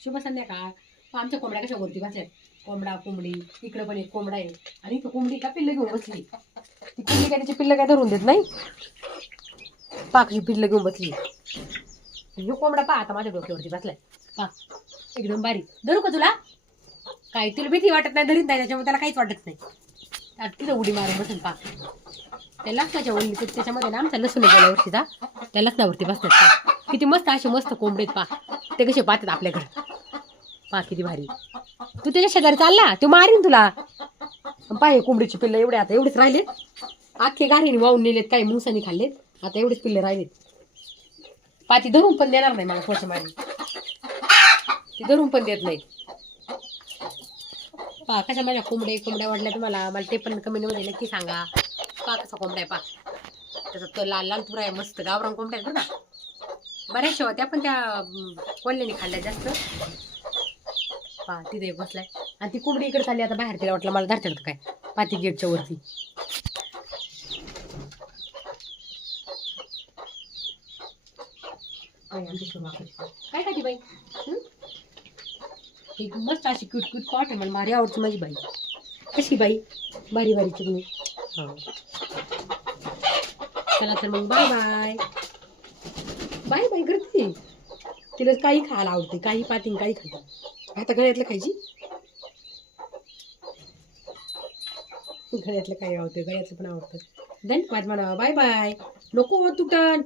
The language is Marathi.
शुभ संध्याकाळ. आमच्या कोंबड्या कशा वरती बसल्या, कोंबडा कोंबडी, इकडे पण एक कोंबडा आहे आणि इथं कोंबडी का पिल्लं घेऊन बसली. ती कोंबडी काय त्याची पिल्लं काय धरून देत नाही, पाकची पिल्लं घेऊन बसली. ह्यो कोंबडा पहा आता माझ्या डोक्यावरती बसलाय, पा एकदम बारीक. धरू का तुला? काय तुला भीती वाटत नाही, धरीत नाही, त्याच्यामुळे त्याला काहीच वाटत नाही. तिथं उडी मारून बसून पा. त्या लसणाच्या वल्ली त्याच्यामध्ये ना आमचा लसूण गेल्या वर्षीचा त्या लसणावरती बसतात पा. किती मस्त असे मस्त कोंबडेत पा. ते कसे पाहतात आपल्याकडे पा, किती भारी. तू त्याच्या शेजारी चालला, तो मारीन तुला. पाय कोंबडीची पिल्लं एवढे आता एवढेच राहिलेत. अख्खे गाडीने वाहून नेलेत, काही मुसाने खाल्लेत, आता एवढेच पिल्ले राहिलेत. पाती धरून पण देणार नाही मला पोच मारी, ती धरून पण देत नाही पा. कशा माझ्या कोंबड्या वाटल्या तुम्हाला, मला ते पण कमेंटमध्ये नक्की सांगा. पा कसा कोंबड्या पा, त्याचा तो लाल लाल तुरा आहे मस्त. गावरान कोंबड्या आहेत बघा, बऱ्याचशा होत्या पण त्या कोल्ह्याने खाल्ल्या जास्त पा. तिथे एक बसलाय आणि ती कोंबडी इकडे चालली आता बाहेर. तिला वाटलं मला धरतात का काय, पाती गेटच्या वरती. काय खाती बाई? एक मस्त अशी क्यूट क्यूट कॉट आहे, मला भारी आवडची माझी बाई. कशी बाई, भारी भारीची तुम्ही. हो चला तर मग बाय बाय. बाय बाय करते. तिला काही खायला आवडते, काही पातीन काही खाते. आता गळ्यातलं खायची, गळ्यातलं काही आवडतं, गळ्यातलं पण आवडतं. धन्यवाद म्हणा, बाय बाय. नको तुटन.